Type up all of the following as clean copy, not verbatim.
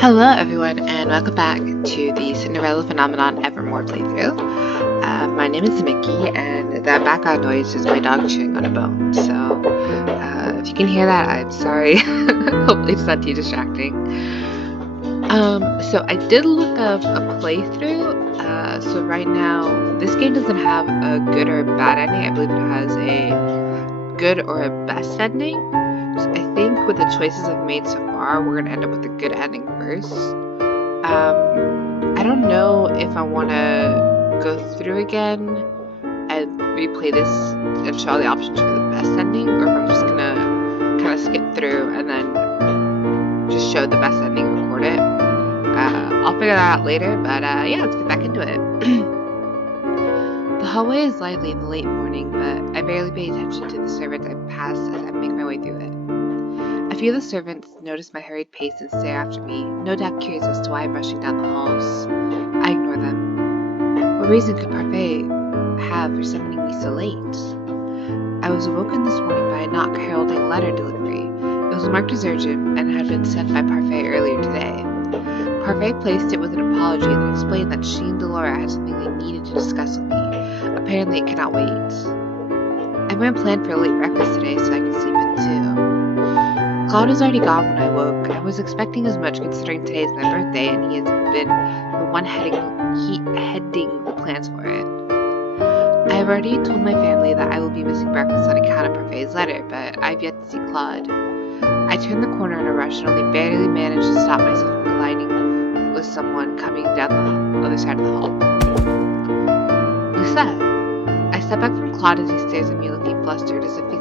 Hello, everyone, and welcome back to the Cinderella Phenomenon Evermore playthrough. My name is Mickey, and that background noise is my dog chewing on a bone. So, if you can hear that, I'm sorry. Hopefully, it's not too distracting. So I did look up a playthrough. So right now, this game doesn't have a good or a bad ending. I believe it has a good or a best ending. So I think with the choices I've made so far, we're gonna end up with a good ending first. I don't know if I want to go through again and replay this and show all the options for the best ending, or if I'm just gonna kind of skip through and then just show the best ending and record it. I'll figure that out later, but yeah, let's get back into it. The hallway is lively in the late morning, but I barely pay attention to the servants I pass as I make my way through it. A few of the servants notice my hurried pace and stare after me, no doubt curious as to why I'm rushing down the halls. I ignore them. What reason could Parfait have for summoning me so late? I was awoken this morning by a knock heralding letter delivery. It was marked as urgent and had been sent by Parfait earlier today. Parfait placed it with an apology that explained that she and Delora had something they needed to discuss with me. Apparently it cannot wait. I might plan for a late breakfast today so I can sleep in too. Klaude was already gone when I woke. I was expecting as much considering today is my birthday and he has been the one heading the plans for it. I have already told my family that I will be missing breakfast on account of Parfait's letter, but I've yet to see Klaude. I turned the corner in a rush and only barely managed to stop myself from colliding with someone coming down the other side of the hall. Lucette. I step back from Klaude as he stares at me looking flustered as if he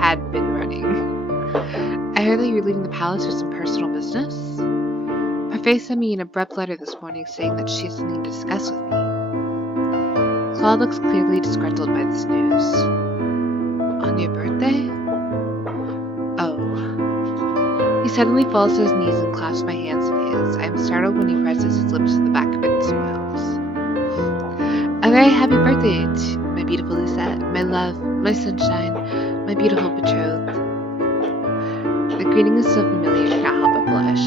had been running. I heard that you were leaving the palace for some personal business. Parfait sent me an abrupt letter this morning saying that she has something to discuss with me. Klaude looks clearly disgruntled by this news. On your birthday? Oh. He suddenly falls to his knees and clasps my hands in his. I am startled when he presses his lips to the back of it and smiles. A very happy birthday, my beautiful Lucette, my love, my sunshine, my beautiful betrothed. The greeting is so familiar I cannot help but blush.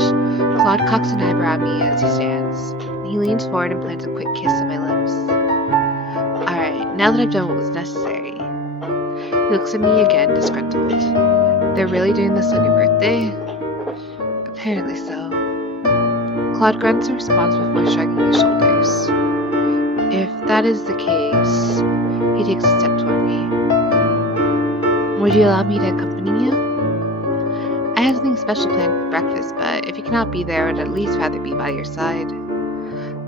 Klaude cocks an eyebrow at me as he stands. He leans forward and plants a quick kiss on my lips. Alright, now that I've done what was necessary. He looks at me again, disgruntled. They're really doing this on your birthday? Apparently so. Klaude grunts a response before shrugging his shoulders. If that is the case, he takes a step toward me. Would you allow me to accompany you? I have something special planned for breakfast, but if you cannot be there, I would at least rather be by your side.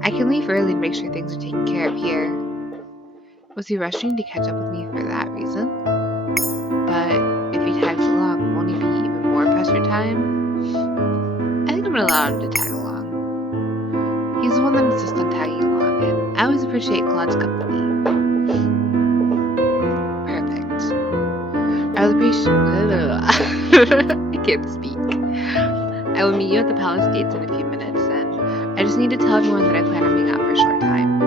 I can leave early and make sure things are taken care of here. Was he rushing to catch up with me for that reason? But if he tags along, won't he be even more pressed for time? I think I'm gonna allow him to tag along. He's the one that insists on tagging along, and I always appreciate Claude's company. Perfect. I will appreciate. I can't speak. I will meet you at the palace gates in a few minutes, and I just need to tell everyone that I plan on being out for a short time.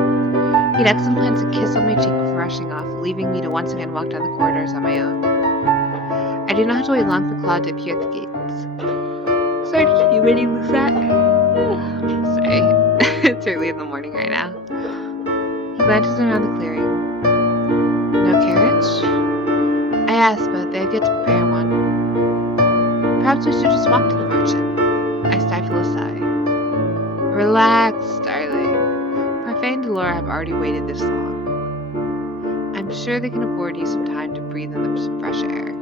He next plants a kiss on my cheek before rushing off, leaving me to once again walk down the corridors on my own. I do not have to wait long for Klaude to appear at the gates. Sorry to keep you waiting, Lucette. Sorry. It's early in the morning right now. He glances around the clearing. No carriage? I asked, but they have yet to prepare one. Perhaps we should just walk to the merchant. I stifle a sigh. Relax, darling. Parfait and Delora have already waited this long. I'm sure they can afford you some time to breathe in the fresh air.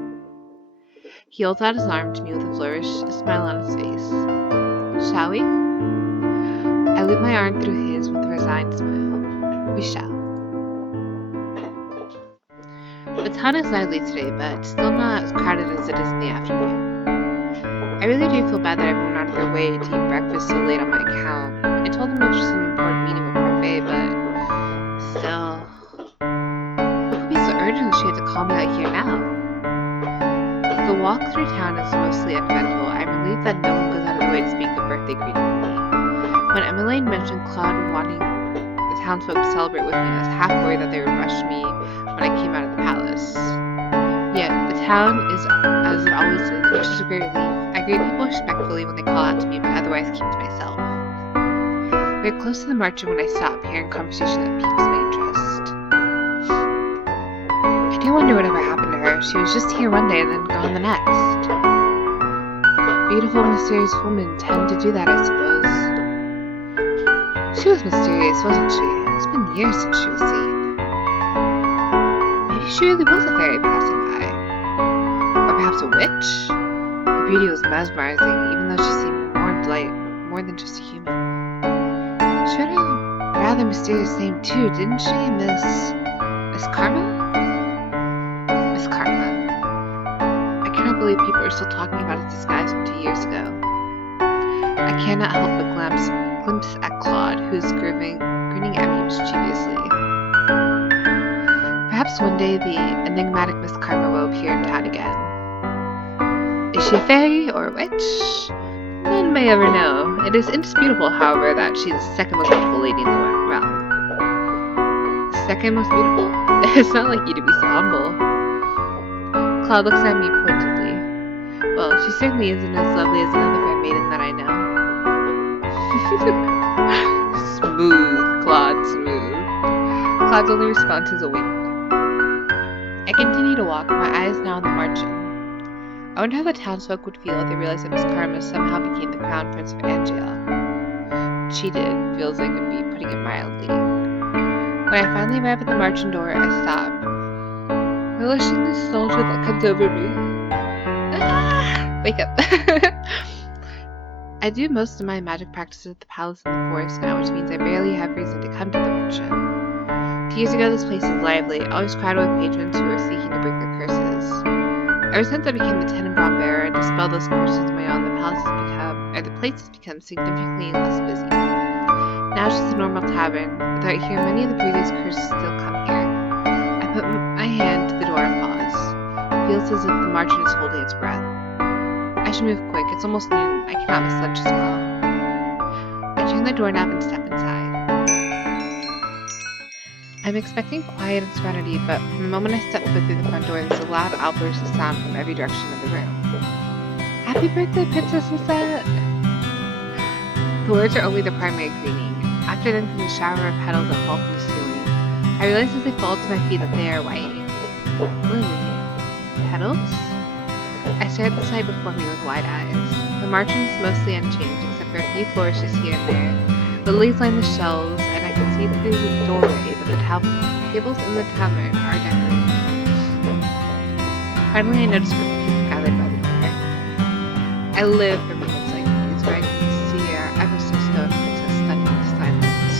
He holds out his arm to me with a flourish, a smile on his face. Shall we? I loop my arm through his with a resigned smile. We shall. The town is lively today, but still not as crowded as it is in the afternoon. I really do feel bad that everyone went out of their way to eat breakfast so late on my account. I told them it was just an important meeting with Parfait, but still. What could be so urgent that she had to call me out here now? If the walk through town is mostly uneventful, I'm relieved that no one goes out of their way to speak a birthday greeting with me. When Emmeline mentioned Klaude wanting the townsfolk to celebrate with me, I was half worried that they would rush me when I came out of the palace. Yet, the town is as it always is, which is a great relief. I greet people respectfully when they call out to me, but otherwise keep to myself. We are close to the march when I stop, hearing conversation that piques my interest. I do wonder whatever happened to her. She was just here one day and then gone the next. Beautiful, mysterious women tend to do that, I suppose. She was mysterious, wasn't she? It's been years since she was seen. Maybe she really was a fairy passing by. Or perhaps a witch? Her beauty was mesmerizing, even though she seemed more than just a human. She had a rather mysterious name too, didn't she? Miss Karma? Miss Karma. I cannot believe people are still talking about his disguise from 2 years ago. I cannot help but glimpse at Klaude, who is grinning at me mischievously. Perhaps one day the enigmatic Miss Karma will appear in town again. Is she a fairy or a witch? None may ever know. It is indisputable, however, that she is the second most beautiful lady in the realm. Second most beautiful? It's not like you to be so humble. Klaude looks at me pointedly. Well, she certainly isn't as lovely as another fair maiden that I know. Smooth, Klaude, smooth. Klaude's only response is a wink. I continue to walk, my eyes now on the marching. I wonder how the townsfolk would feel if they realized that Miss Karma somehow became the crown prince of Angel. Cheated, feels like it'd be putting it mildly. When I finally arrive at the marching door, I stop, relishing the nostalgia that comes over me. Wake up. I do most of my magic practices at the palace in the forest now, which means I barely have reason to come to the mansion. 2 years ago, this place was lively, always crowded with patrons who were seeking to break their curses. Ever since I became the Tenenbaum bearer and dispelled those curses of my own, the place has become significantly less busy. Now it's just a normal tavern, though I hear many of the previous curses still come here. I put my hand to the door and pause. It feels as if the marching is holding its breath. I should move quick, it's almost noon, I cannot miss lunch as well. I turn the doorknob and step inside. I'm expecting quiet and serenity, but from the moment I step foot through the front door, there's a loud outburst of sound from every direction of the room. Happy birthday, Princess Lucette! The words are only the primary greeting. After them comes a shower of petals that fall from the ceiling. I realize as they fall to my feet that they are white. Lily. Petals? I stare at the sight before me with wide eyes. The margin is mostly unchanged, except for a few flourishes here and there. The lilies line the shelves, and I can see through the doorway that the tables in the tavern are decorated. Finally, I notice a group of people gathered by the door. I live for moments like these, where I can see our ever-so-stoic princess studying the silence.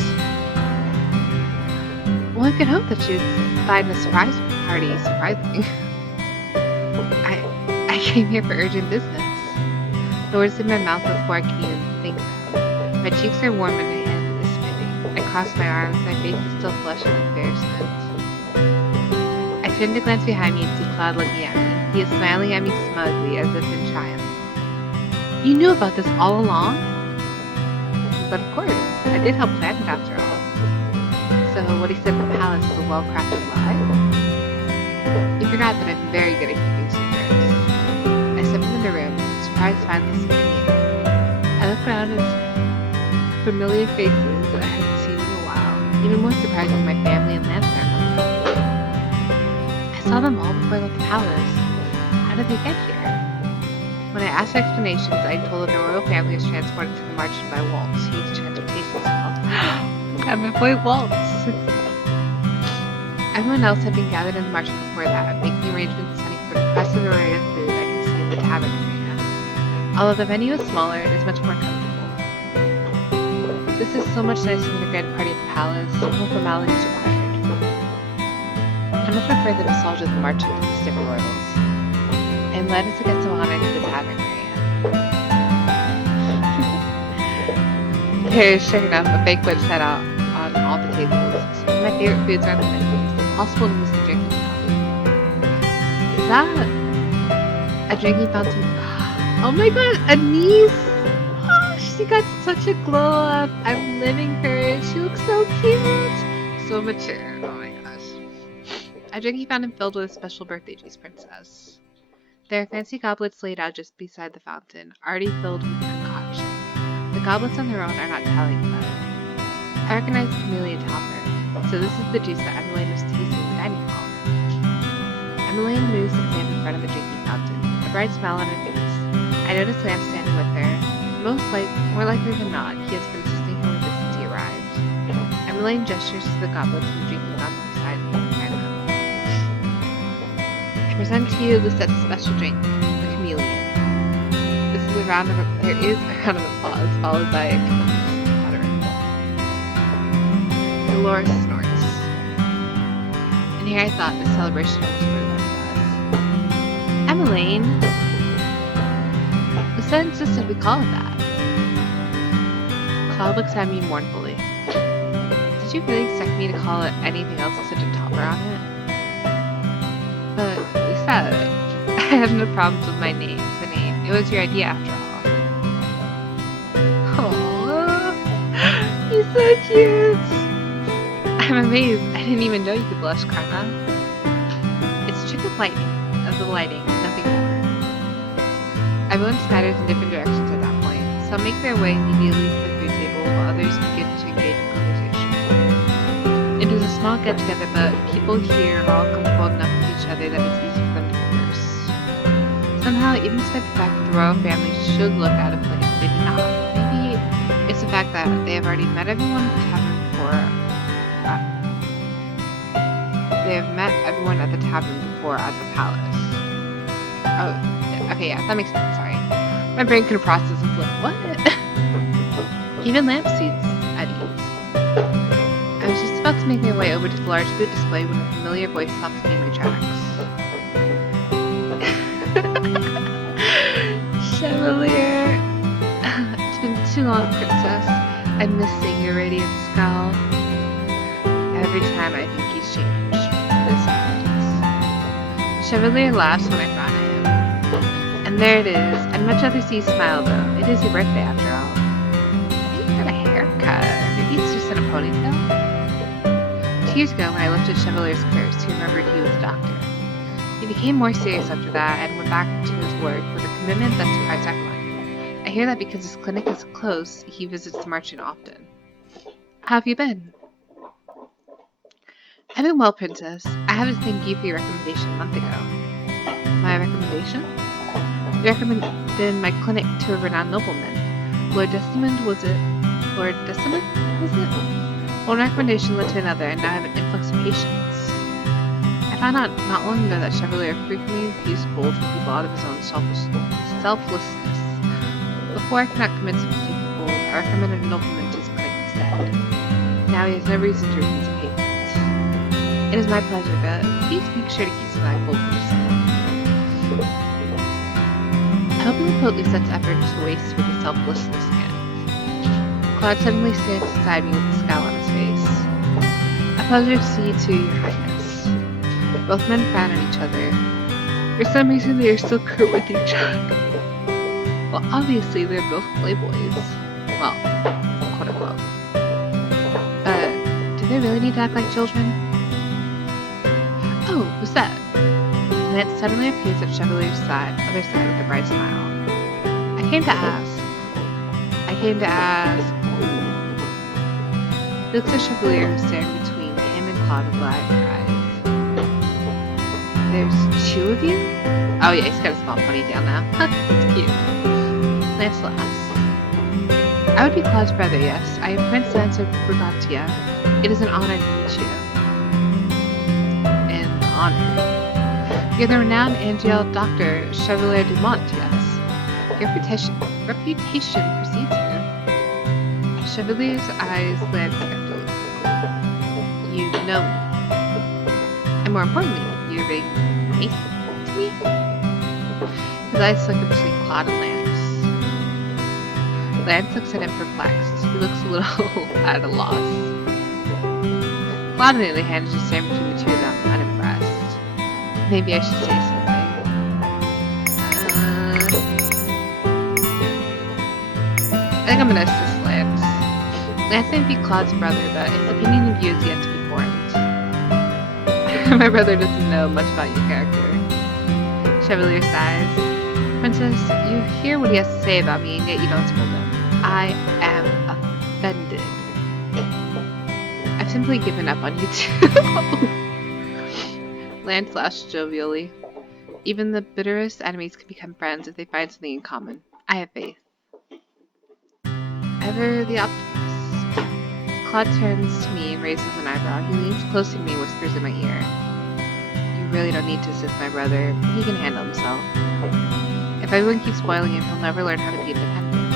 One could hope that she would find the surprise party surprising. I came here for urgent business. The words in my mouth before I can even think them. My cheeks are warm and my hands are spinning. I cross my arms, my face is still flushed with embarrassment. I turn to glance behind me and see Klaude looking at me. He is smiling at me smugly, as if in triumph. You knew about this all along? But of course, I did help plan it after all. So what he said in the palace is a well-crafted lie? You forgot that I'm very good at keeping secrets. I step into the room, surprise finally sneaking in. I look around and see familiar faces that I haven't seen in a while. Even more surprising, my family and land family. I saw them all before I left the palace. How did they get here? When I asked for explanations, I told that the royal family was transported to the margin by Waltz. He used transportation spell. And my boy Waltz. Everyone else had been gathered in the margin before that, making arrangements and setting for an impressive array of food I could see in the tavern area. Although the venue is smaller, it is much more comfortable. This is so much nicer than the grand party at the palace. No formalities required. I much prefer the nostalgia of the march to the stick royals. I am led as a guest of honor to the tavern area. There is, sure enough, a banquet set out on all the tables. Some of my favorite foods are on the menu. It's impossible to miss the drinking fountain. Is that a drinking fountain? Oh my god, a niece! Oh, she got such a glow up. I'm living her. She looks so cute. So mature. Oh my gosh. A drinking fountain filled with a special birthday juice princess. There are fancy goblets laid out just beside the fountain, already filled with concoction. The goblets on their own are not telling, but I recognize the chameleon topper, so this is the juice that Emmeline was tasting in the dining hall. Emmeline moves to stand in front of the drinking fountain, a bright smile on her face. I notice Lamb standing with her. More likely than not, he has been assisting her with this since he arrived. Emmeline gestures to the goblets in the drinking fountain beside them. I present to you Lucette's special drink, the chameleon. There is a round of applause, followed by a muttering. Dolores snorts. And here I thought the celebration was for the rest of us. Emmeline! Lucette insisted we call it that. Klaude looks at me mournfully. Did you really expect me to call it anything else with such a topper on it? But Lucette, I have no problems with the name. It was your idea after all. Aww, he's so cute. I'm amazed. I didn't even know you could blush, Karma. It's a trick of the lighting, nothing more. Everyone scatters in different directions at that point. Some make their way immediately to the food table, while others begin to engage in conversation. It is a small get-together, but people here are all comfortable enough with each other that it's easy for them to converse. Somehow, even despite the fact that the royal family should look out of place, they do not. Maybe it's the fact that they have already met everyone at the tavern before. They have met everyone at the tavern before at the palace. Oh, okay, yeah, that makes sense. Sorry, my brain couldn't process and like, what? Even Lamp seems at ease. I was just about to make my way over to the large food display when a familiar voice stopped me in my tracks. Chevalier! It's been too long, Princess. I miss seeing your radiant scowl. Every time I think he's changed. This happens. Chevalier laughs when I frown at him. And there it is. I'd much rather see you smile, though. It is your birthday, after all. Maybe you got a haircut. Maybe it's just in a ponytail. 2 years ago, when I lifted Chevalier's curse, he remembered he was a doctor. He became more serious after that and went back to his work with a commitment that surprised everyone. I hear that because his clinic is close, he visits the merchant often. How have you been? I've been well, Princess. I have to thank you for your recommendation a month ago. My recommendation? You recommended my clinic to a renowned nobleman. Lord Desmond, was it? One recommendation led to another, and now I have an influx of patients. I found out not long ago that Chevalier frequently refused gold from people out of his own selflessness. Before I could not convince him to take the gold, I recommended a nobleman to his clinic instead. Now he has no reason to refuse a payment. It is my pleasure, but please make sure to keep some of that gold for yourself. I hope you will put Lucette's effort to waste with his selflessness again. Klaude suddenly stands beside me with a scowl on his face. A pleasure to see you too, Your Highness. Both men frown at each other. For some reason, they are still curt with each other. Well, obviously, they're both playboys. Well, quote unquote. But do they really need to act like children? Oh, Lucette. And it suddenly appears at Chevalier's other side with a bright smile. I came to ask. He looks at Chevalier, who's staring between him and Klaude with wide eyes. There's two of you? Oh yeah, he's got a small ponytail now. That's cute. Lance laughs. I would be Klaude's brother, yes. I am Prince Lance of Brigantia. It is an honor to meet you. An honor. You're the renowned Angel Dr. Chevalier Dumont, yes. Your reputation precedes you. Chevalier's eyes glance skeptically. You know me. And more importantly, you're being nice to me? His eyes flicker between Klaude and Lance. Lance looks at him perplexed. He looks a little at a loss. Klaude, on the other hand, is just staring between the two of them, unimpressed. Maybe I should say something. I think I'm gonna assist Lance. Lance may be Klaude's brother, but his opinion of you is yet to be formed. My brother doesn't know much about your character. Chevalier sighs. Princess, you hear what he has to say about me, and yet you don't scold him. I am offended. I've simply given up on you two. Lance laughed jovially. Even the bitterest enemies can become friends if they find something in common. I have faith. Ever the optimist. Claude turns to me and raises an eyebrow. He leans close to me and whispers in my ear. You really don't need to assist my brother. He can handle himself. If everyone keeps spoiling him, he'll never learn how to be independent.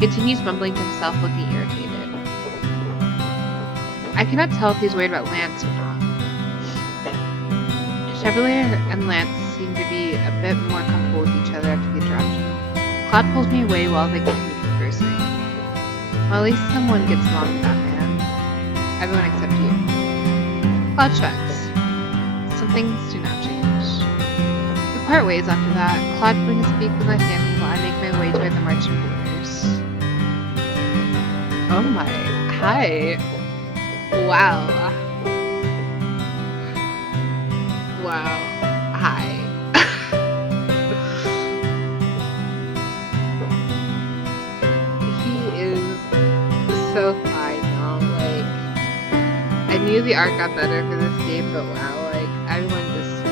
He continues mumbling to himself, looking irritated. I cannot tell if he's worried about Lance or not. Chevalier and Lance seem to be a bit more comfortable with each other after the interruption. Claude pulls me away while they continue conversing. Well, at least someone gets along with that man. Everyone except you. Claude shrugs. Some things do not change. We part ways after that. Claude brings to speak with my family while I make my way toward the marching orders. Oh my. Hi. Wow. Wow. Hi. He is so fine now. Like, I knew the art got better for this game, but wow, like, everyone just...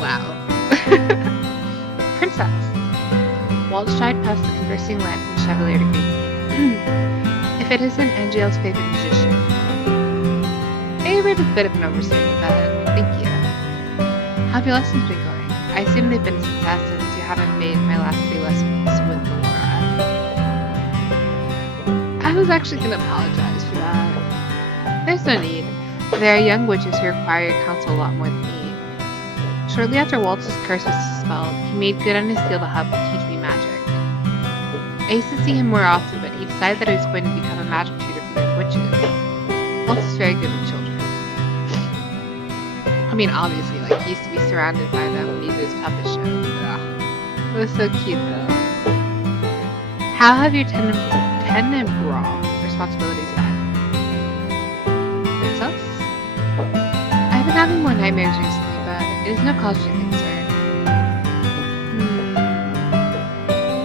Wow. Princess. Walt shied past the conversing Lance and Chevalier to greet me. If it isn't Angel's favorite musician. Favorite is a bit of an overstatement, but thank you. How have your lessons been going? I assume they've been a success since you haven't made my last 3 lessons with Laura. I was actually going to apologize for that. There's no need. There are young witches who require your counsel a lot more than me. Shortly after Walt's curse was dispelled, he made good on his deal to help teach me magic. I used to see him more often, but he decided that he was going to become a magic tutor for young witches. Walt is very good with children. I mean, obviously, like, he used to be surrounded by them when he did his puppet show. Ugh. It was so cute, though. How have your Tenebra responsibilities been? Princess? I've been having more nightmares recently, but it is no cause for concern.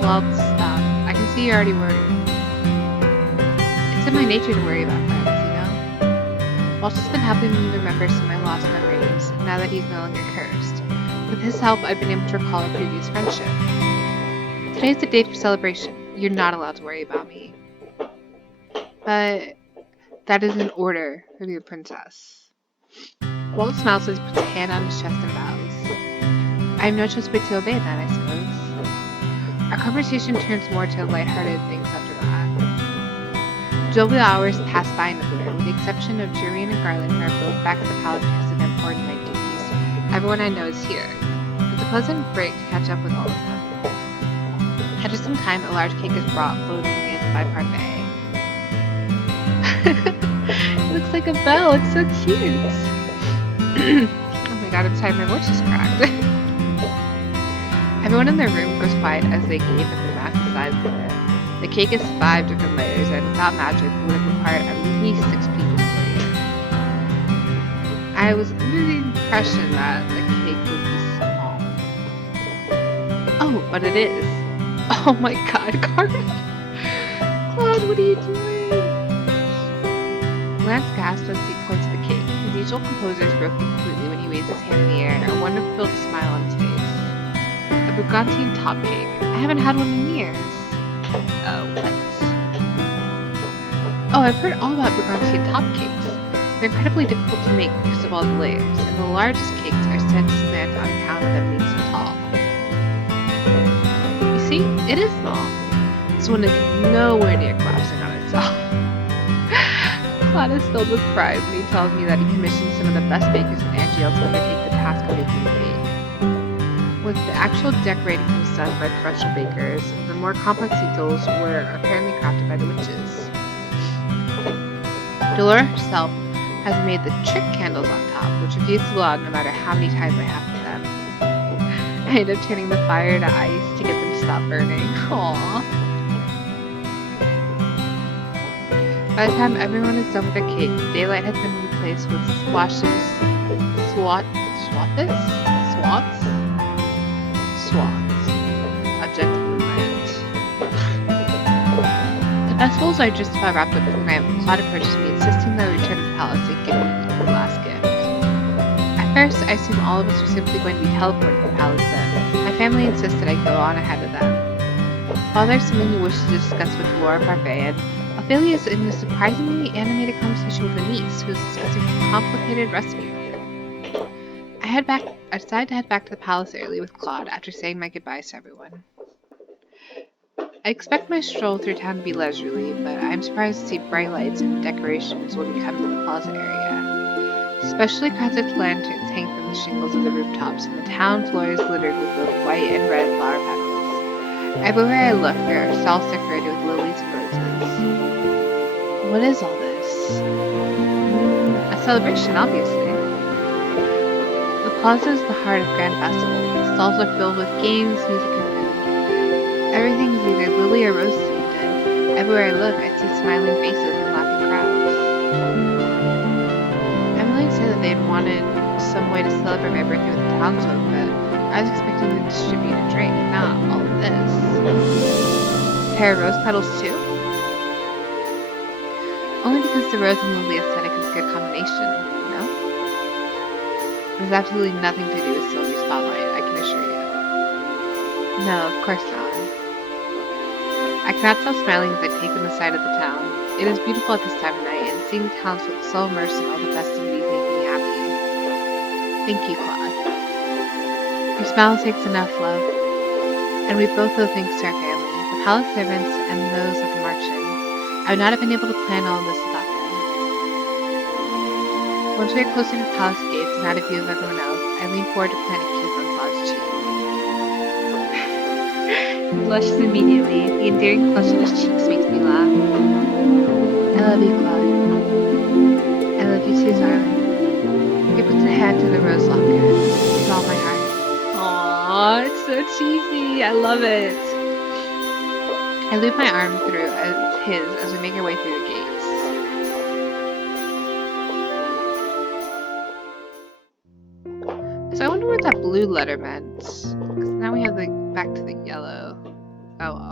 Well, stop. I can see you're already worried. It's in my nature to worry about friends, you know? Walt's just been helping me remember some of my lost memories, now that he's no longer cursed. With his help, I've been able to recall a previous friendship. Today's the day for celebration. You're not allowed to worry about me. But that is an order for the princess. Walt smiles as he puts a hand on his chest and bows. I have no choice but to obey that, I suppose. Our conversation turns more to lighthearted things after that. Jovial hours pass by in the blur, with the exception of Jurian and Garland, who are both back at the palace because of their important night duties. Everyone I know is here. It's a pleasant break to catch up with all of them. After some time, a large cake is brought, floating in by parfait. It looks like a bell. It's so cute. Oh my god, I'm sorry, my voice just cracked. Everyone in their room goes quiet as they gape at the massive size of it. The cake is 5 different layers, and without magic, would have required at least 6 people to carry it. I was under the impression that the cake would be small. Oh, but it is. Oh my god, Carmen! Claude, what are you doing? Lance gasped as he points to the cake. His usual composure is broken completely when he waves his hand in the air, a wonder-filled smile on his face. A Burgundian top cake. I haven't had one in years. What? Oh, I've heard all about Burgundian top cakes. They're incredibly difficult to make because of all the layers, and the largest cakes are sent to slant on account of them being so tall. You see, it is small. This one is nowhere near collapsing on itself. Claude is filled with pride when he tells me that he commissioned some of the best bakers in Angel to undertake the task of making the cake. With the actual decorating was done by professional bakers, the more complex details were apparently crafted by the witches. Dolores herself has made the trick candles on top, which refuse to blow out no matter how many times I have them. I end up turning the fire to ice to get them to stop burning. Aww. By the time everyone is done with their cake, daylight has been replaced with swatches Swathis? Swats? Swats. Object of the night. The festivals are just about wrapped up when Klaude approaches me, insisting that I return to the palace and give me the last gift. At first, I assumed all of us were simply going to be teleported to the palace, but my family insists that I go on ahead of them. While there's something he wishes to discuss with Laura Parfait, and Ophelia is in a surprisingly animated conversation with a niece who is discussing a complicated recipe. I decided to head back to the palace early with Klaude after saying my goodbyes to everyone. I expect my stroll through town to be leisurely, but I'm surprised to see bright lights and decorations when we come to the plaza area. Specially crafted lanterns hang from the shingles of the rooftops, and the town floor is littered with both white and red flower petals. Everywhere I look, there are stalls decorated with lilies and roses. What is all this? A celebration, obviously. The plaza is the heart of Grand Festival. The stalls are filled with games, music, and food. Everything is either lily or rose themed, and everywhere I look, I see smiling faces and laughing crowds. I'm willing to say that they'd wanted some way to celebrate my birthday with the townsfolk, but I was expecting them to distribute a drink, not all of this. A pair of rose petals too? Only because the rose and lily aesthetic is a good combination, no? It has absolutely nothing to do with Sylvie's spotlight, I can assure you. No, of course not. I cannot stop smiling as I take in the sight of the town. It is beautiful at this time of night, and seeing the townsfolk so immersed in all the festivities makes me happy. Thank you, Klaude. Your smile takes enough, love. And we both owe thanks to our family, the palace servants, and those of the Marchen. I would not have been able to plan all of this without them. Once we are closer to the palace gates and out of view of everyone else, I lean forward to plant a kiss on Klaude's cheek. He blushes immediately. The endearing flush on his cheeks makes me laugh. I love you, Klaude. I love you too, darling. He puts a hand to the rose locket with all my heart. Aww, it's so cheesy. I love it. I loop my arm through his as we make our way through the gates. So I wonder what that blue letter meant. Because now we have back to the yellow. Oh well.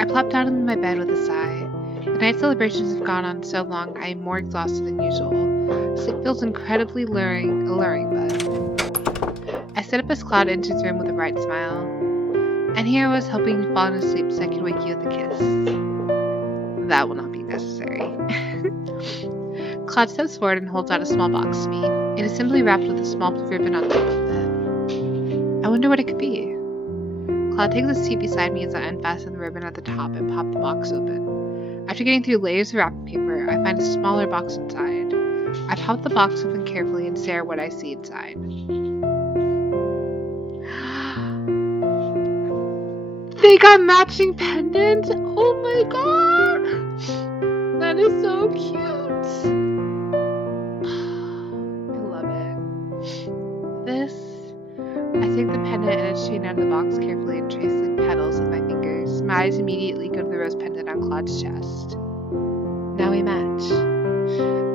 I plop down in my bed with a sigh. The night celebrations have gone on so long I am more exhausted than usual. Sleep feels incredibly alluring, but I sit up as Klaude enters his room with a bright smile. And here I was hoping you'd fallen asleep so I could wake you with a kiss. That will not be necessary. Klaude steps forward and holds out a small box to me. It is simply wrapped with a small blue ribbon on top of it. I wonder what it could be. Klaude takes a seat beside me as I unfasten the ribbon at the top and pop the box open. After getting through layers of wrapping paper, I find a smaller box inside. I pop the box open carefully and stare at what I see inside. They got matching pendants? Oh my god! That is so cute! I love it. I take the pendant and its chain out of the box carefully and trace the petals with my fingers. My eyes immediately go to the rose pendant on Klaude's chest. Now we match.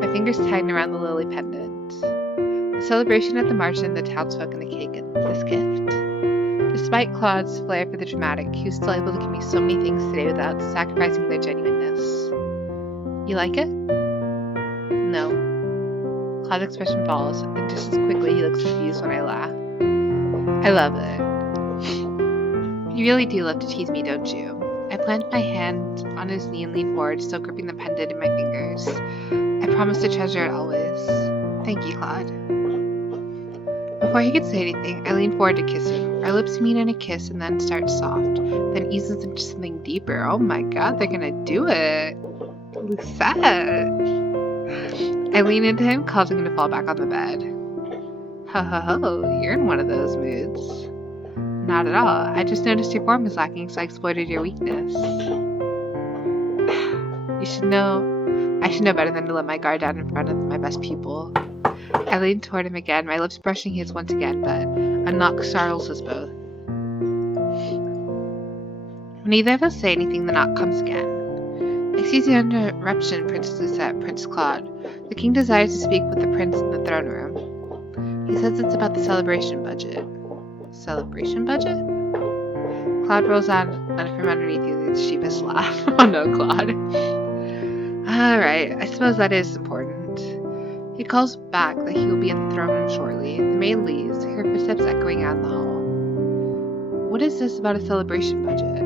My fingers tighten around the lily pendant. The celebration at the Marchen, the townsfolk, and the cake, and this gift. Despite Claude's flair for the dramatic, he was still able to give me so many things today without sacrificing their genuineness. You like it? No. Claude's expression falls, and just as quickly he looks confused when I laugh. I love it. You really do love to tease me, don't you? I plant my hand on his knee and lean forward, still gripping the pendant in my fingers. I promise to treasure it always. Thank you, Klaude. Before he could say anything, I lean forward to kiss him. Our lips meet in a kiss and then start soft, then eases into something deeper. Oh my god, they're gonna do it! Lucette! I lean into him, causing him to fall back on the bed. Ho ho ho, you're in one of those moods. Not at all. I just noticed your form is lacking, so I exploited your weakness. I should know better than to let my guard down in front of my best pupil. I lean toward him again, my lips brushing his once again, but a knock startles us both. When neither of us say anything, the knock comes again. Excuse the interruption, Princess Lucette, Prince Klaude. The king desires to speak with the prince in the throne room. He says it's about the celebration budget. Celebration budget? Klaude rolls out from underneath you with a sheepish laugh. Oh no, Klaude. Alright, I suppose that is important. He calls back that he will be at the throne room shortly. The maid leaves, her footsteps echoing out in the hall. What is this about a celebration budget?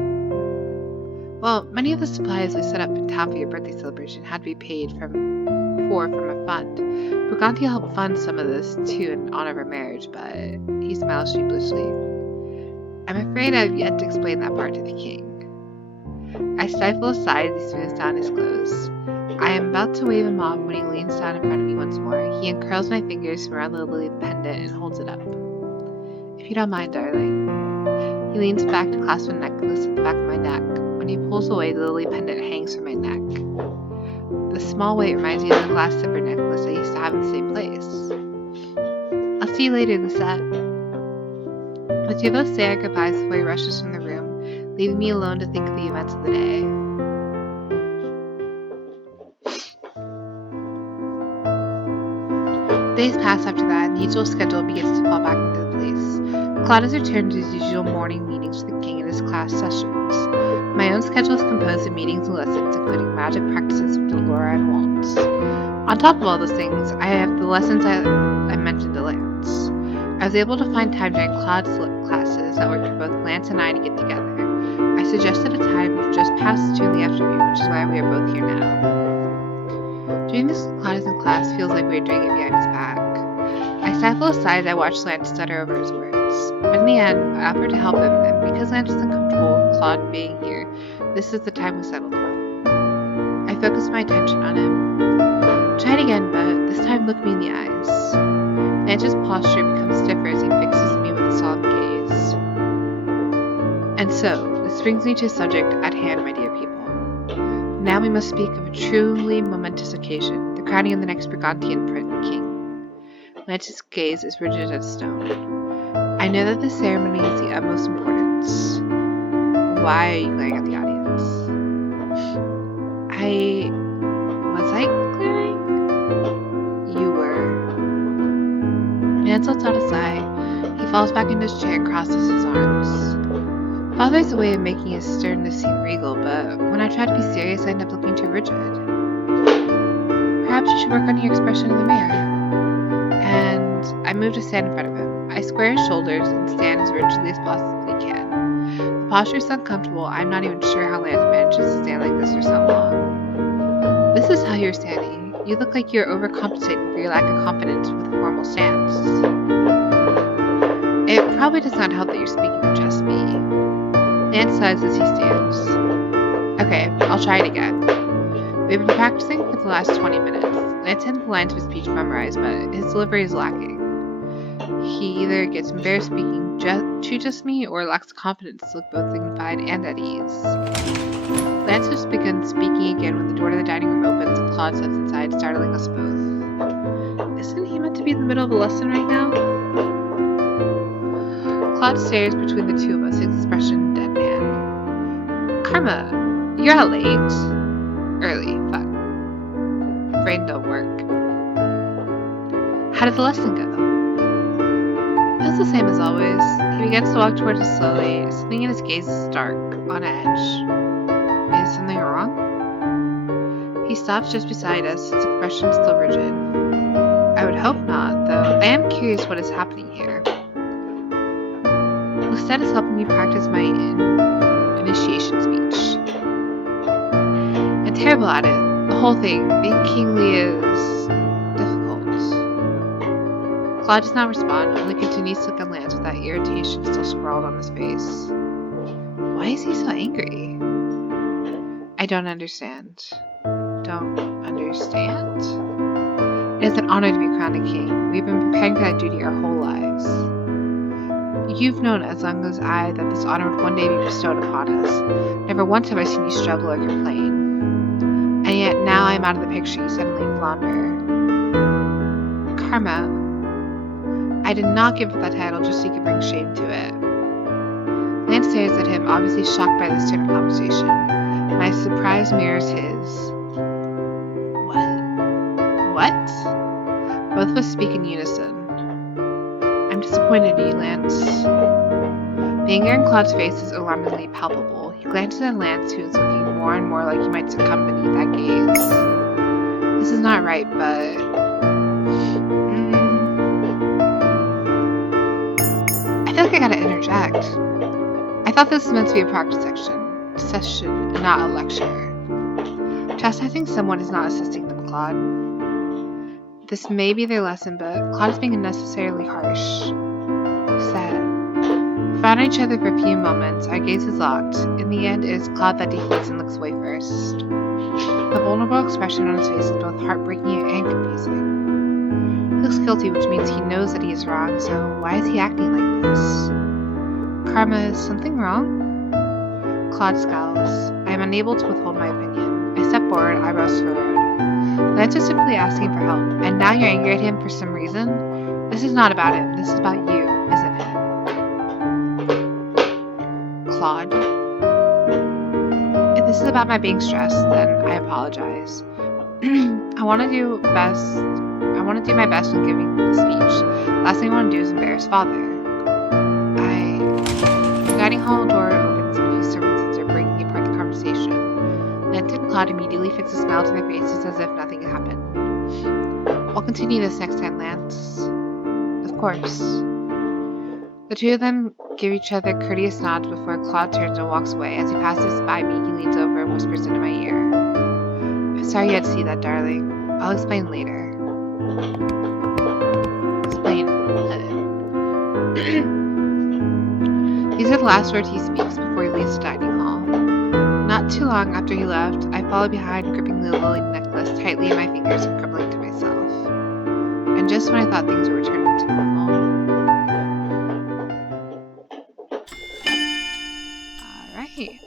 Well, many of the supplies we set up in town for your birthday celebration had to be paid from a fund. Briganti helped fund some of this too in honor of our marriage, but he smiles sheepishly. I'm afraid I have yet to explain that part to the king. I stifle a sigh as he smooths down his clothes. I am about to wave him off when he leans down in front of me once more. He uncurls my fingers from around the lily pendant and holds it up. If you don't mind, darling. He leans back to clasp a necklace at the back of my neck. When he pulls away, the lily pendant hangs from my neck. The small weight reminds me of the glass zipper necklace I used to have in the same place. I'll see you later, Lucette. The two of us say our goodbyes before he rushes from the room, leaving me alone to think of the events of the day. Days pass after that, and the usual schedule begins to fall back into place. Klaude has returned to his usual morning meetings with the king and his class sessions. My own schedule is composed of meetings and lessons, including magic practices with Delora and Waltz. On top of all those things, I have the lessons I mentioned to Lance. I was able to find time during Klaude's classes that worked for both Lance and I to get together. I suggested a time just past 2 in the afternoon, which is why we are both here now. Doing this Klaude in class feels like we are doing it behind his back. I stifle a sigh as I watch Lance stutter over his words. But in the end, I offered to help him, and because Lance was uncomfortable with Klaude being here, this is the time we settled on. I focus my attention on him. Try it again, but this time look me in the eyes. Lance's posture becomes stiffer as he fixes me with a solemn gaze. And so, this brings me to a subject at hand, my dear people. Now we must speak of a truly momentous occasion, the crowning of the next Brigantian king. Lance's gaze is rigid as stone. I know that this ceremony is the utmost importance. Why are you glaring at the audience? Was I glaring? You were. Lance lets out a sigh. He falls back into his chair and crosses his arms. Father's a way of making his sternness seem regal, but when I try to be serious, I end up looking too rigid. Perhaps you should work on your expression in the mirror. And I move to stand in front of him. I square his shoulders and stand as rigidly as possibly can. The posture is uncomfortable. I'm not even sure how Lance manages to stand like this for so long. This is how you're standing. You look like you're overcompensating for your lack of confidence with a formal stance. It probably does not help that you're speaking to just me. Lance sighs as he stands. Okay, I'll try it again. We've been practicing for the last 20 minutes. Lance had the lines of his speech memorized, but his delivery is lacking. He either gets embarrassed speaking to just me or lacks the confidence to look both dignified and at ease. Lance has begun speaking again when the door to the dining room opens and Klaude steps inside, startling us both. Isn't he meant to be in the middle of a lesson right now? Klaude stares between the two of us, his expression deadpan. Karma, you're out late. Early, fuck. Brain don't work. How did the lesson go? It was the same as always. He begins to walk towards us slowly, something in his gaze is dark, on edge. Is something wrong? He stops just beside us, his expression still rigid. I would hope not, though I am curious what is happening here. Lucette is helping me practice my initiation speech. I'm terrible at it. The whole thing, being kingly, is difficult. Klaude does not respond, only continues to look at Lance with that irritation still scrawled on his face. Why is he so angry? I don't understand. Don't understand? It is an honor to be crowned a king. We've been preparing for that duty our whole lives. You've known as long as I that this honor would one day be bestowed upon us. Never once have I seen you struggle or complain. And yet now I am out of the picture, you suddenly flounder. Karma. I did not give it that title just so you could bring shame to it. Lance stares at him, obviously shocked by this turn of conversation. My surprise mirrors his. What? Both of us speak in unison. I'm disappointed in you, Lance. The anger in Claude's face is alarmingly palpable. He glances at Lance, who is looking more and more like he might succumb beneath that gaze. This is not right, but... I feel like I gotta interject. I thought this was meant to be a practice session, not a lecture. Chastising someone is not assisting them, Claude. This may be their lesson, but Claude is being unnecessarily harsh. Sad. We found each other for a few moments. Our gazes locked. In the end, it is Claude that deflates and looks away first. The vulnerable expression on his face is both heartbreaking and confusing. He looks guilty, which means he knows that he is wrong, so why is he acting like this? Karma, is something wrong? Claude scowls. I am unable to withhold my opinion. I step forward, eyebrows furrowed. Lance is simply asking for help, and now you're angry at him for some reason? This is not about him. This is about you, isn't it? Claude. If this is about my being stressed, then I apologize. I want to do my best when giving the speech. Last thing I want to do is embarrass Father. The dining hall door opens and a few servants are breaking apart the conversation. Lance and Claude immediately fix a smile to their faces as if nothing had happened. I'll continue this next time, Lance. Of course. The two of them give each other courteous nods before Claude turns and walks away. As he passes by me, he leans over and whispers into my ear. I'm sorry you had to see that, darling. I'll explain later. These are the last words he speaks before he leaves the dining hall. Not too long after he left, I followed behind, gripping the lily necklace tightly in my fingers and crumbling to myself. And just when I thought things were returning to normal... Alright.